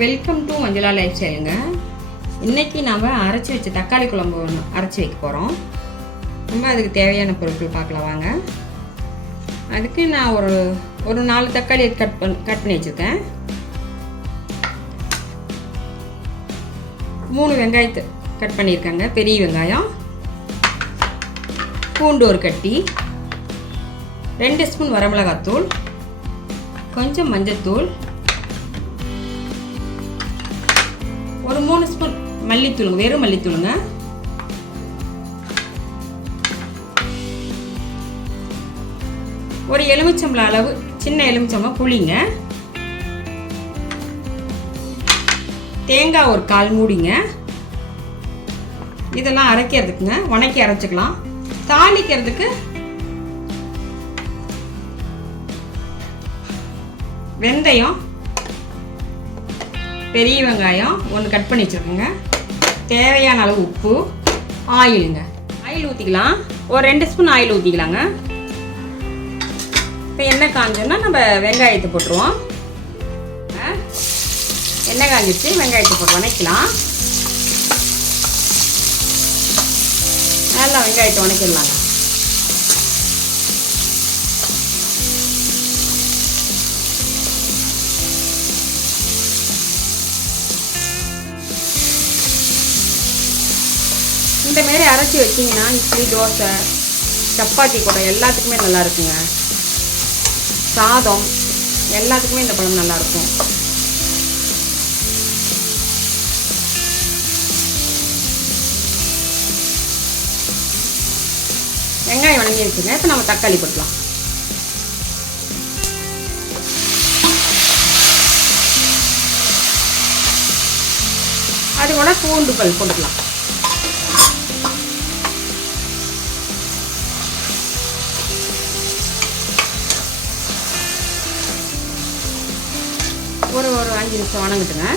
Welcome to Manjala life ஸ்டைலுங்க இன்றைக்கி நாம் அரைச்சி வச்ச தக்காளி குழம்பு ஒன்று அரைச்சி வைக்க போகிறோம் நம்ம அதுக்கு தேவையான பொருட்கள் பார்க்கலாம் வாங்க. அதுக்கு நான் ஒரு ஒரு நாலு தக்காளி கட் பண் கட் பண்ணி வச்சுருக்கேன். மூணு வெங்காயத்தை கட் பண்ணியிருக்காங்க. பெரிய வெங்காயம். பூண்டு ஒரு கட்டி. ரெண்டு ஸ்பூன் வரமிளகாத்தூள். கொஞ்சம் மஞ்சத்தூள். ஒரு மூணு ஸ்பூன் மல்லித்தூளுங்க வெறும் மல்லித்தூளுங்க. ஒரு எலுமிச்சம்பளம் அளவு சின்ன எலுமிச்சம்பளம் புளிங்க. தேங்காய் ஒரு கால் மூடிங்க. இதெல்லாம் அரைக்கிறதுக்குங்க உணக்கி அரைச்சிக்கலாம். தாளிக்கிறதுக்கு வெந்தயம் பெரிய வெங்காயம் ஒன்று கட் பண்ணி வச்சுருக்கோங்க. தேவையான அளவு உப்பு ஆயிலுங்க ஆயில் ஊற்றிக்கலாம் ஒரு ரெண்டு ஸ்பூன் ஆயில் ஊற்றிக்கலாங்க இப்போ எண்ணெய் காஞ்சோன்னா நம்ம வெங்காயத்தை போட்டுருவோம். எண்ணெய் காஞ்சிச்சு வெங்காயத்தை போட்டு வணக்கலாம் நல்லா வெங்காயத்தை வணக்கிடலாங்க. இந்த மாரி அரைச்சி வச்சிங்கன்னா இட்லி தோசை சப்பாத்தி கூட எல்லாத்துக்குமே நல்லா இருக்குங்க சாதம் எல்லாத்துக்குமே இந்த பழம் நல்லாயிருக்கும். வெங்காயம் வணங்கி இருக்குங்க இப்போ நம்ம தக்காளி போட்டுக்கலாம். அது கூட பூண்டு பல் போட்டுக்கலாம். ஒரு ஒரு அஞ்சு நிமிஷம் வணங்கட்டுங்க.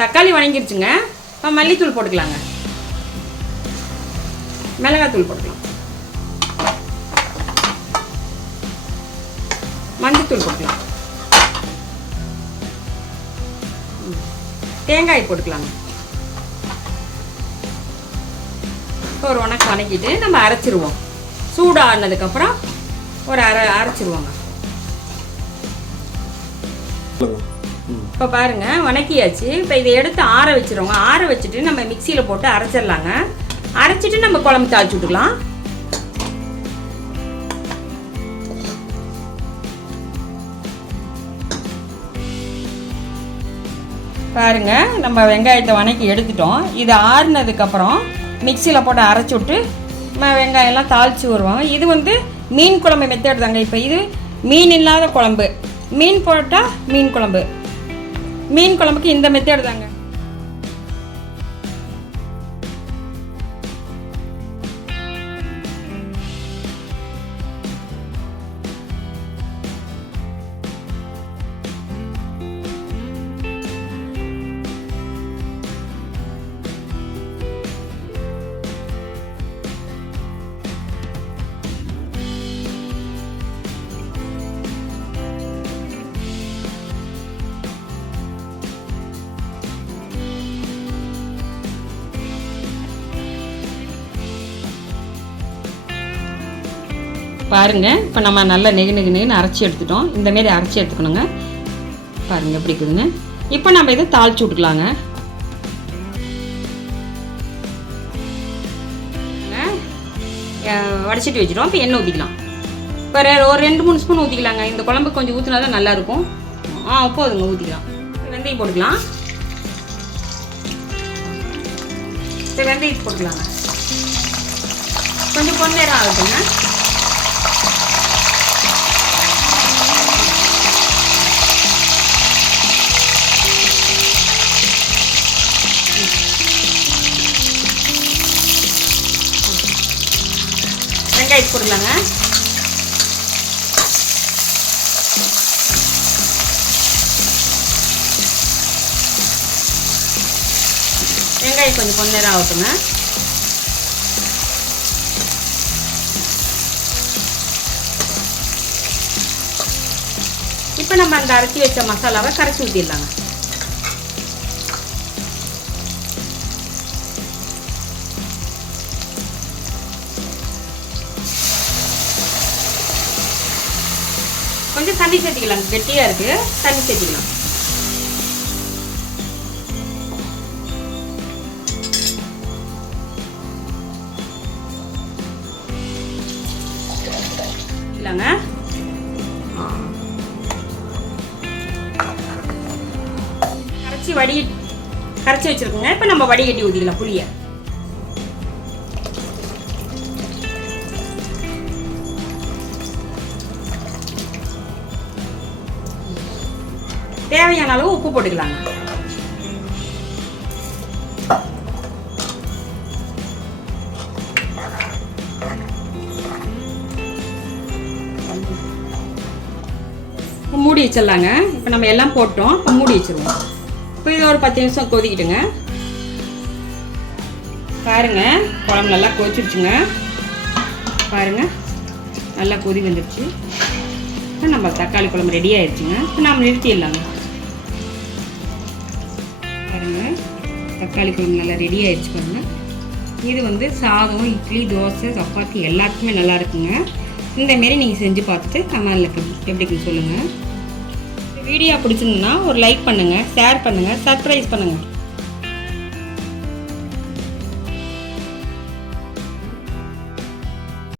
தக்காளி வணங்கிருச்சுங்க. இப்போ மல்லித்தூள் போட்டுக்கலாங்க. மிளகாத்தூள் போட்டுக்கலாம். மஞ்சத்தூள் போட்டுக்கலாம். தேங்காய் போட்டுக்கலாங்க. ஒரு உனக்கு வணக்கிட்டு நம்ம அரைச்சிருவோம். சூடானதுக்கப்புறம் ஒரு அரை அரைச்சிருவோங்க. இப்போ பாருங்க வணக்கியாச்சு. இப்போ இதை எடுத்து ஆற வச்சிருவோங்க. ஆற வச்சுட்டு நம்ம மிக்சியில் போட்டு அரைச்சிடலாங்க. அரைச்சிட்டு நம்ம குழம்பு தாளிச்சு விட்டுக்கலாம். பாருங்க நம்ம வெங்காயத்தை வணக்கி எடுத்துட்டோம். இது ஆறுனதுக்கப்புறம் மிக்சியில் போட்டு அரைச்சி விட்டு வெங்காயம்லாம் தாளித்து வருவாங்க இது வந்து மீன் குழம்பு மெத்தட் தாங்க இப்போ இது. மீன் இல்லாத குழம்பு. மீன் போட்டால் மீன் குழம்பு. மீன் குழம்புக்கு இந்த மெத்தட் தாங்க. பாருங்க. இப்போ நம்ம நல்லா நெகு நெகு நெகுன்னு அரைச்சி எடுத்துட்டோம். இந்த மாரி அரைச்சி எடுத்துக்கணுங்க. பாருங்கள் எப்படி இருக்குதுங்க. இப்போ நம்ம இதை தாளிச்சு விட்டுக்கலாங்க. அஹ் வடிச்சிட்டு வச்சிட்டோம் இப்போ எண்ணெய் ஊற்றிக்கலாம் இப்போ ரெ- ஒரு ரெண்டு மூணு ஸ்பூன் ஊற்றிக்கலாங்க இந்த குழம்பு கொஞ்சம் ஊற்றினா தான் நல்லாயிருக்கும் ஆ போதுங்க ஊற்றிக்கலாம் வெந்தயம் போட்டுக்கலாம். சரி வெந்தயம் போட்டுக்கலாங்க. கொஞ்சம் பொன்னேரம் ஆகுதுங்க வெங்காயத்து போடலாங்க வெங்காயம் கொஞ்சம் கொஞ்ச நேரம் ஆகட்டுங்க. இப்போ நம்ம அந்த அரைச்சி வச்ச மசாலாவை கரைச்சி ஊற்றிடலாங்க கொஞ்சம் தண்ணி சேர்த்திக்கலாம். கெட்டியாக இருக்குது தண்ணி சேர்த்திக்கலாம். இல்லைங்க கரைச்சி வடி கரைச்சி வச்சிருக்கோங்க. இப்போ நம்ம வடிகட்டி ஊற்றிக்கலாம் புளியை. தேவையான அளவு உப்பு போட்டுக்கலாங்க. மூடி வச்சிடலாங்க. இப்போ நம்ம எல்லாம் போட்டோம். இப்போ மூடி வச்சிருவோம். இப்போ இதை ஒரு பத்து நிமிஷம் கொதிக்கிட்டுங்க. பாருங்க குழம்பு நல்லா கொதிச்சிருச்சுங்க. பாருங்க நல்லா கொதி வந்துருச்சு. இப்போ நம்ம தக்காளி குழம்பு ரெடி ஆயிடுச்சுங்க இப்போ நம்ம நிறுத்திடலாங்க. தக்காளி குழம்பு நல்லா ரெடி ஆயிடுச்சு பாருங்கள் இது வந்து சாதம் இட்லி தோசை சப்பாத்தி எல்லாத்துக்குமே நல்லா இருக்குங்க. இந்த மாரி நீங்கள் செஞ்சு பார்த்துட்டு கமெண்டில் எப்படிக்குன்னு சொல்லுங்கள் வீடியோ பிடிச்சிருந்ததுன்னா ஒரு லைக் பண்ணுங்கள் ஷேர் பண்ணுங்கள் சர்ப்ரைஸ் பண்ணுங்கள்